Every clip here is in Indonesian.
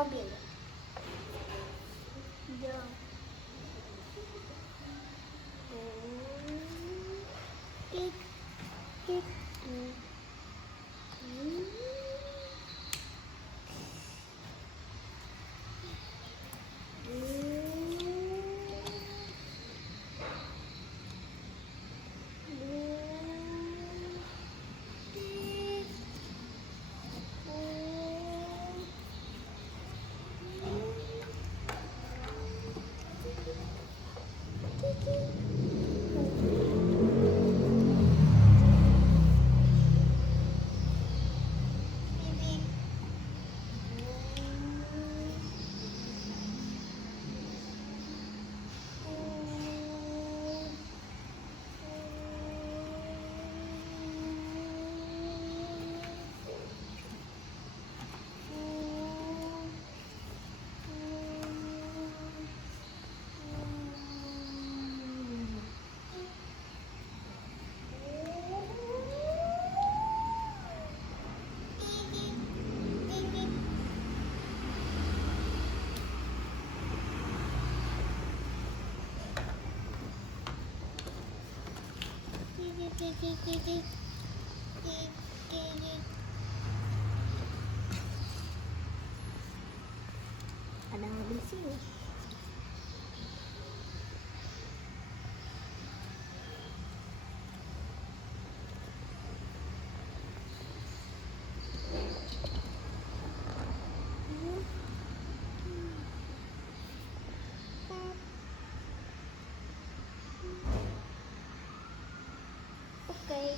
mobil. Ya. Tik, tik, tik. Ada habis sih. Oke.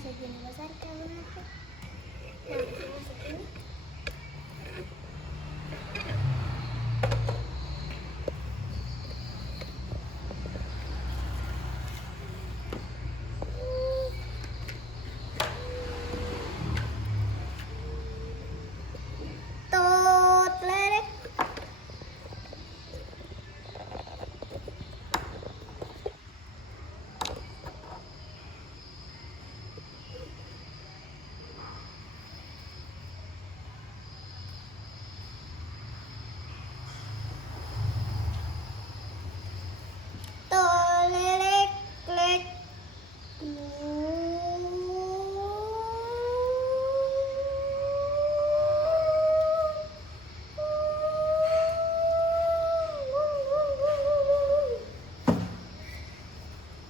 segini besar kamarnya. Nah, masuk ini. Tot lerek. Tolelek lek.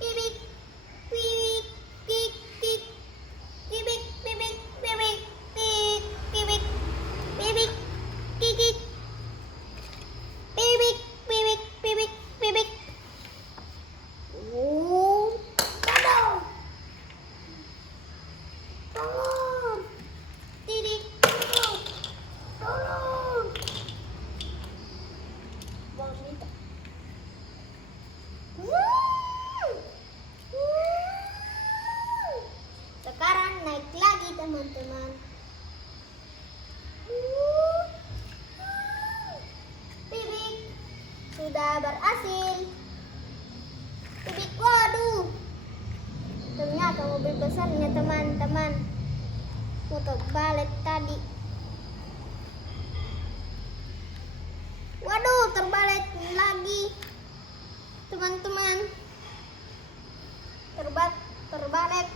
Bibik, bibik, kik, kik. Bibik, bibik, bibik, kik, bibik, bibik, kik, kik. Bibik, bibik, bibik, bibik. Tolong. Tolong. Tidik, tolong. Tolong. Bawah sini. Sekarang naik lagi teman-teman. Bibik sudah berhasil. Bibik, waduh. Ternyata mobil besarnya teman-teman. Motor balik tadi. Waduh, terbalik lagi. Teman-teman. Terbalik.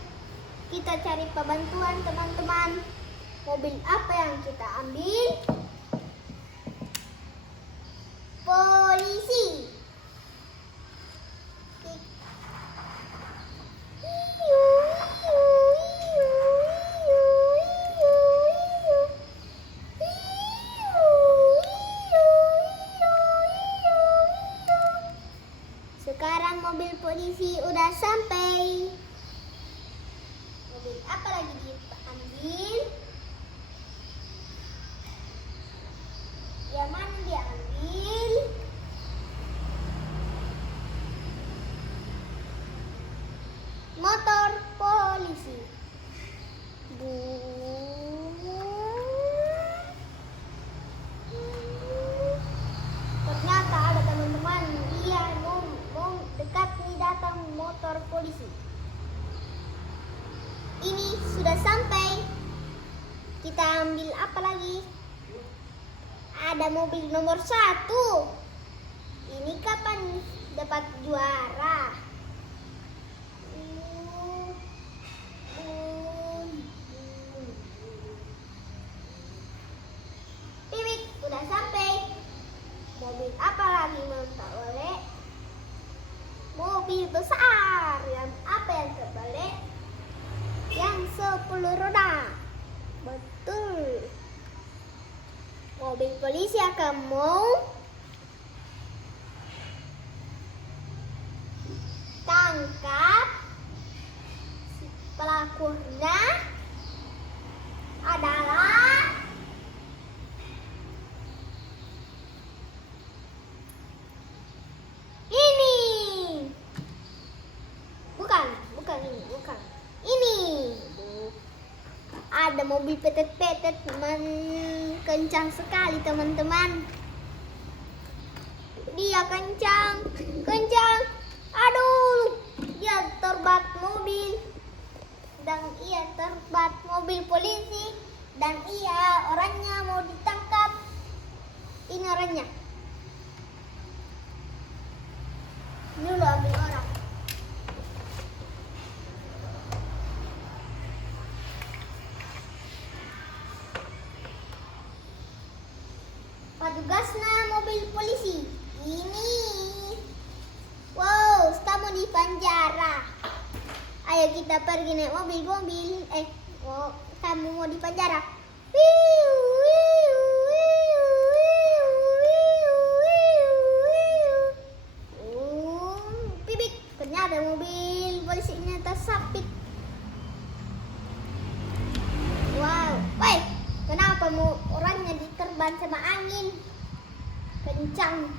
Kita cari bantuan teman-teman. Mobil apa yang kita ambil? Polisi. Sekarang mobil polisi udah sampai. Mobil apa lagi diambil? Yang mana dia ambil? Motor polisi. Ternyata ada teman-teman, dia mau dekat nih datang motor polisi. Ini sudah sampai. Kita ambil apa lagi? Ada mobil nomor 1. Ini kapan dapat juara? Pipit, sudah sampai. Mobil apa lagi mau terbalik? Mobil besar. Yang apa yang terbalik? Yang 10 roda. Betul. Mobil polisi akan mau tangkap si pelakunya adalah ini. Bukan ini, bukan. Ini. Ada mobil petet-petet, kencang sekali teman-teman. Dia kencang. Aduh, dia terbat mobil. Dan ia terbat mobil polisi. Dan ia orangnya mau ditangkap. Ini orangnya. Ini udah ambil orang. Petugasnya mobil polisi. Ini. Wow, kamu di penjara. Ayo kita pergi naik mobil. Kamu mau di penjara. Pipik, ternyata mobil polisinya tersapit. ditelan sama angin kencang.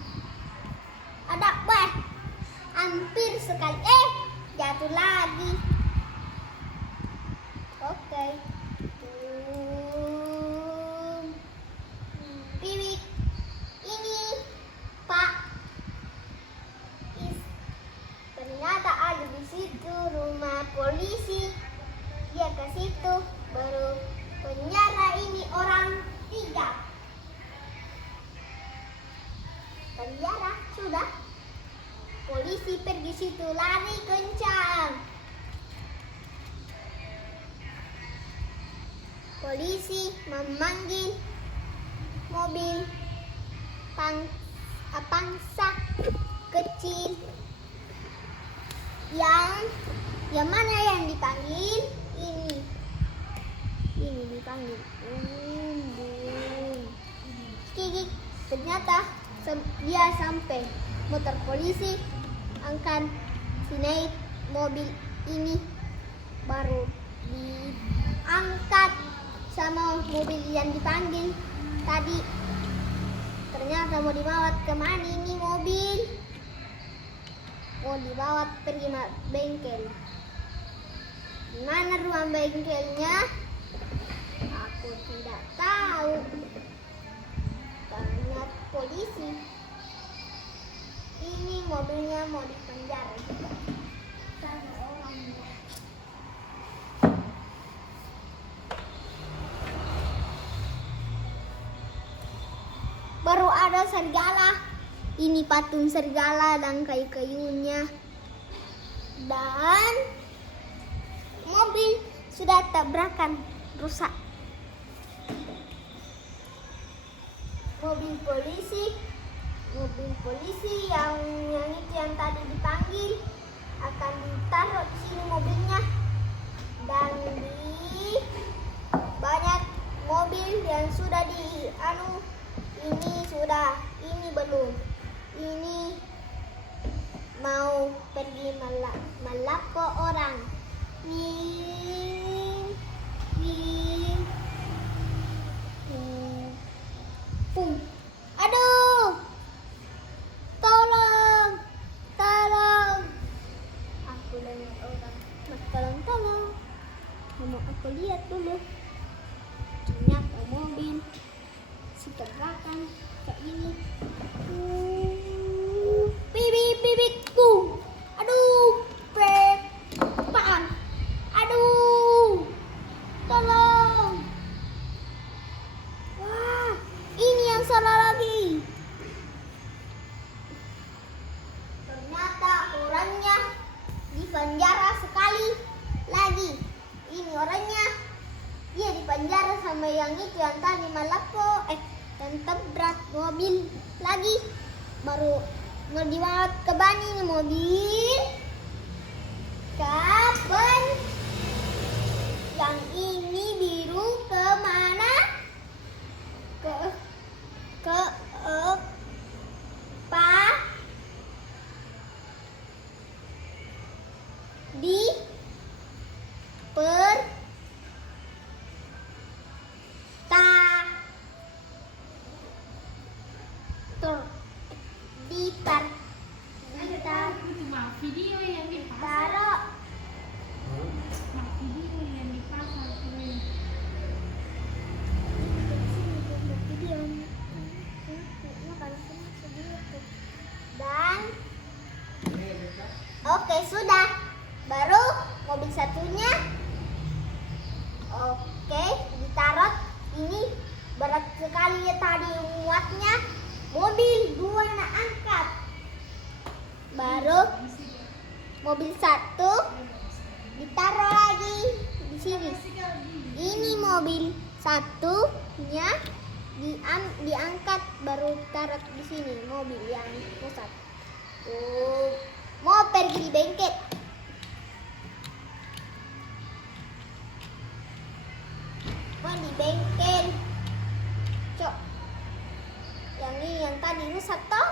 Ada hampir sekali jatuh lagi. Oke. Piwik ini Pak ternyata ada di situ rumah polisi. Dia ke situ baru penjara ini orang 3. Penjara sudah. Polisi pergi situ lari kencang. Polisi memanggil mobil pangsa kecil. Yang mana yang dipanggil? Ini dipanggil. Kikik. Ternyata dia sampai motor polisi angkat naik mobil ini baru diangkat sama mobil yang dipanggil tadi. Ternyata mau dibawa kemana ini mobil? Mau dibawa pergi bengkel. Di mana ruang bengkelnya? Aku tidak tahu. Ternyata polisi. Ini mobilnya mau dipenjara juga. Sama orangnya. Baru ada serigala. Ini patung serigala dan kayu-kayunya. Dan mobil sudah tabrakan, rusak. Mobil polisi yang itu yang tadi dipanggil akan ditaruh di sini mobilnya. Dan di banyak mobil yang sudah ini belum. Ini mau pergi melapor orang. Aduh, tolong. Aku lihat orang. Tolong. Mau aku lihat dulu. Ternyata mobil si tabrakan kayak ini. Bibitku. Aduh, paan. Aduh, tolong. Wah, ini yang salah lagi. Ternyata orangnya dipenjara sekali lagi. Ini orangnya dia dipenjara sama yang itu yang tadi yang tabrak mobil lagi. Baru mau dibawa ke bani mobil. Kapan? Yang ini biru kemana? Di video yang dipasang. taruh Video yang dipasang keren. dan oke sudah. Baru mobil satunya oke ditaruh. Ini berat sekali ya tadi muatnya. Mobil 2 nak angkat. Baru mobil 1 ditaruh lagi di sini. Ini mobil 1-nya diangkat baru taruh di sini mobil yang pusat. Mau pergi di bengkel. Mau di bengkel. Cok. Yang ini yang tadi rusak toh.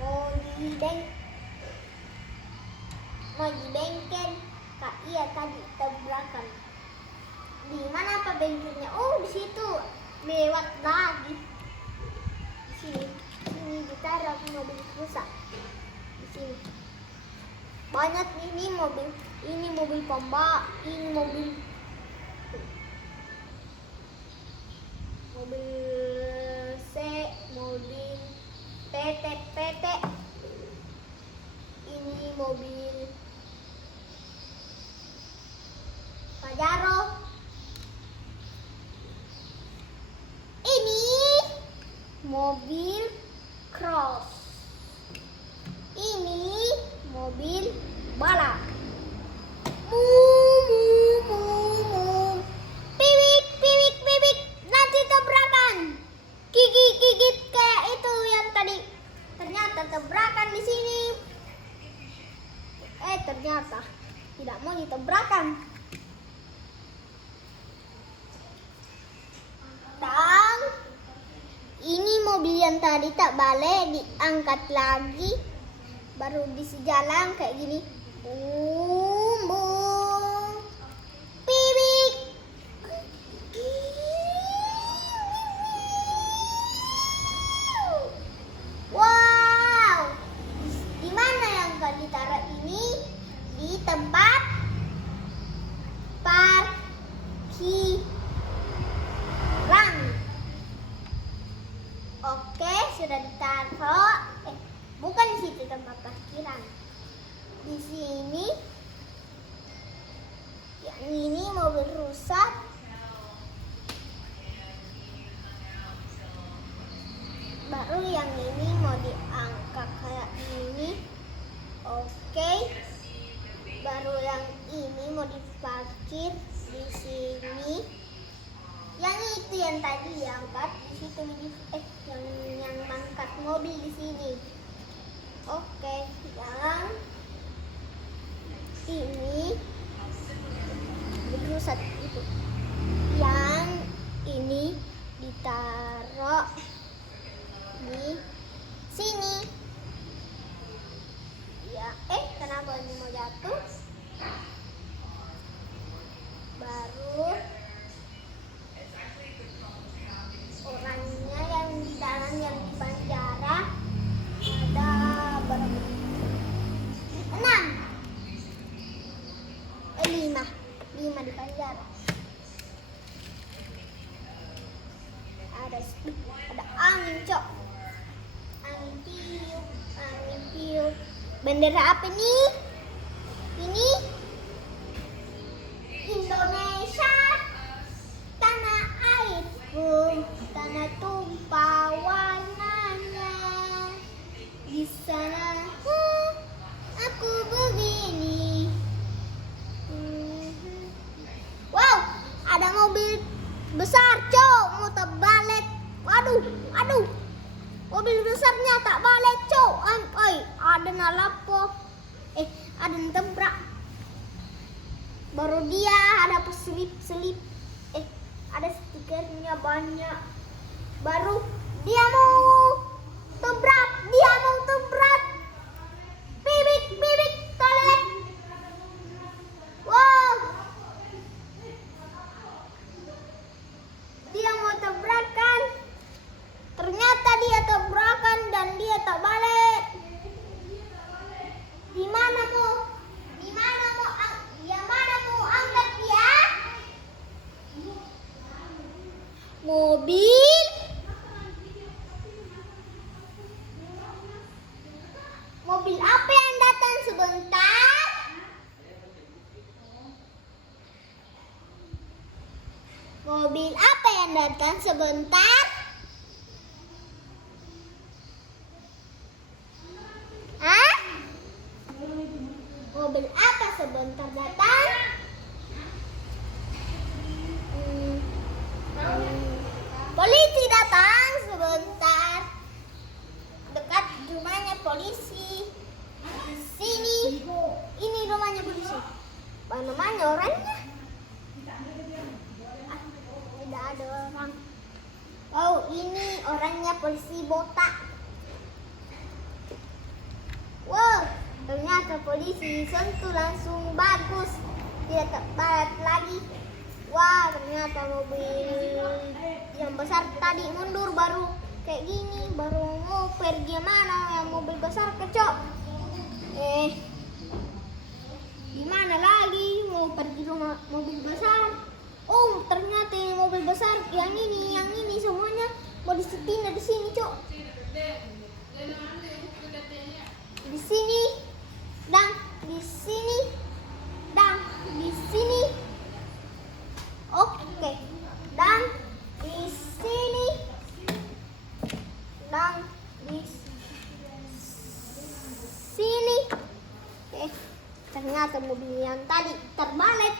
Mau di bengkel. Kak iya tadi tabrakan. Di mana apa bengkelnya? Oh di situ. lewat lagi. Sini, sini ditaruh mobil rusak. Di sini. Banyak ini mobil. Ini mobil pompa, ini mobil C, mobil PT. Ini mobil Pajero. Ini mobil Cross. Ini mobil balap. Piwik. Nanti tabrakan. Gigit kayak itu yang tadi. Ternyata tabrakan di sini. Ternyata tidak mau ditabrakan. Dan ini mobil yang tadi tak balik diangkat lagi. Baru diisi jalan kayak gini. Bum. Piwik. Wow. Di mana yang akan ditaruh ini? Di tempat parkiran. Oke, sudah ditaruh. Bukan di situ tempat parkiran. Di sini. Yang ini mobil rusak. Baru yang ini mau diangkat kayak ini. Oke. Baru yang ini mau diparkir di sini. Yang itu yang tadi diangkat di situ yang angkat mobil di sini. Oke, yang ini rusak itu. Yang ini ditaruh di sini. Ya, kenapa ini mau jatuh? Baru orangnya yang di dalam yang di penjara ada berapa? 5 di penjara. Ada angin, Cok. Angin tiup. Bendera apa nih? Ini Indonesia, tanah airku, tanah tumpah warnanya. Di sana aku begini. Wow, ada mobil besar, Cok, mau terbalik. Waduh. Mobil besarnya tak balik, Cok. Ada nalapo. Ada tembrak. Baru dia ada selip. Ada stikernya banyak. Baru dia mau tembrak. Bibik, tolek. Wow. Dia mau tabrakan. Ternyata dia tabrakan dan dia tak balik. Di mana mau angkat dia? Mobil apa yang datang sebentar? Mobil apa yang datang sebentar? Hah? Mobil apa sebentar datang? Polisi datang sebentar. Dekat rumahnya polisi. Sini. Ini rumahnya polisi. Apa namanya orangnya? Tidak ada orang. Oh, ini orangnya polisi botak. Wow, ternyata polisi sentuh langsung bagus. Tidak terbalat lagi. Wah, ternyata mobil yang besar tadi mundur baru kayak gini, baru mau pergi mana yang mobil besar kecok. Gimana lagi mau pergi rumah mobil besar? Oh, ternyata yang mobil besar yang ini semuanya mau disepindah di sini, Cok. Di sini dan di sini dan di sini. Oke. Dan di sini dan di sini. Ternyata mobil yang tadi terbalik.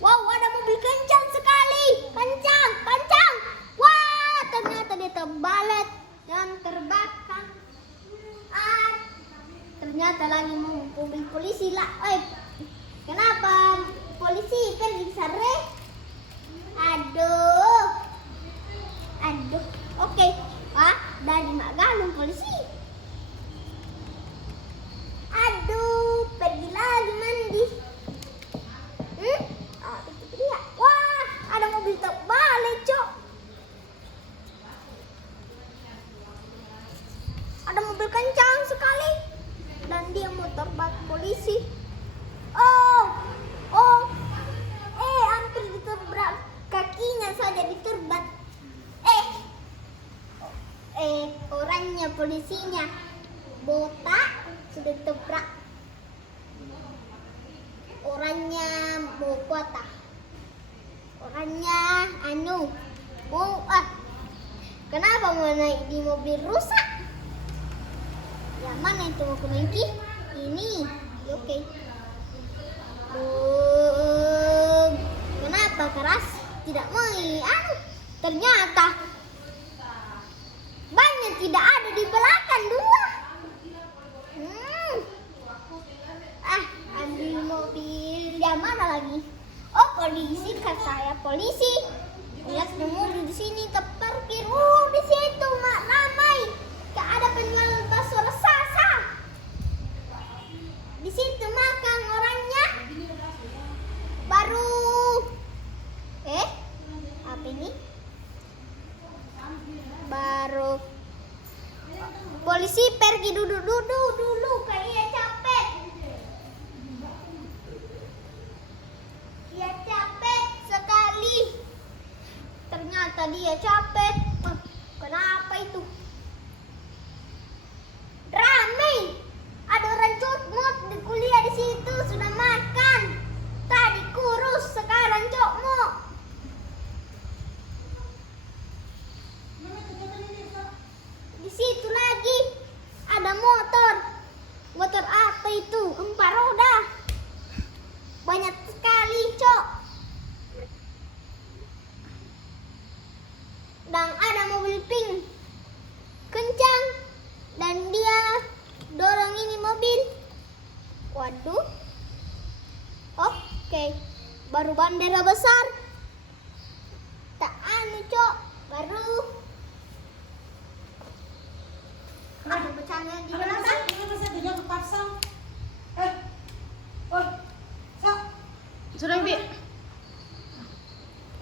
Wow, ada mobil kencang sekali. Kencang. Wah, ternyata dia terbalik dan terbakar. Ternyata lagi mobil polisi lah. Kenapa polisi pergi ke sana? Aduh. Oke. Dari mak galung polisi. Aduh, pergi lagi mandi. Itu dia. Wah, ada mobil terbalik, Cok. Ada mobil kencang sekali. Dan dia mau terbang polisi. Hampir ditabrak. Kakinya saja diterbat. Orangnya polisinya botak sudah ditabrak. Orangnya mau kota. Orangnya kenapa mau naik di mobil rusak? Yang mana itu mau naiki? Ini. Oke. Kenapa keras? Tidak mau. Ternyata banyak tidak ada di belakang dua. Ambil mobil yang mana lagi? Oh, polisi, kata saya polisi. Lihat mobil di sini terparkir. Di situ mak ramai. Gak ada penjual bakso raksasa. Di situ makan orangnya. Baru. Apa ini? Baru. Polisi pergi duduk dulu. Kayak capek. Dia capek sekali. Ternyata dia capek. Kenapa itu? Ramai. Ada orang cokmot di kuliah di situ sudah makan. Tadi kurus, sekarang cokmot. Di situ lagi ada motor. Motor apa itu? 4 roda. Banyak sekali, Cok. Dan ada mobil pink kencang dan dia dorong ini mobil. Waduh. Oke. Baru bandera besar. Tak Cok. Baru. Ada bercanda di belakang. Sudah, Bi.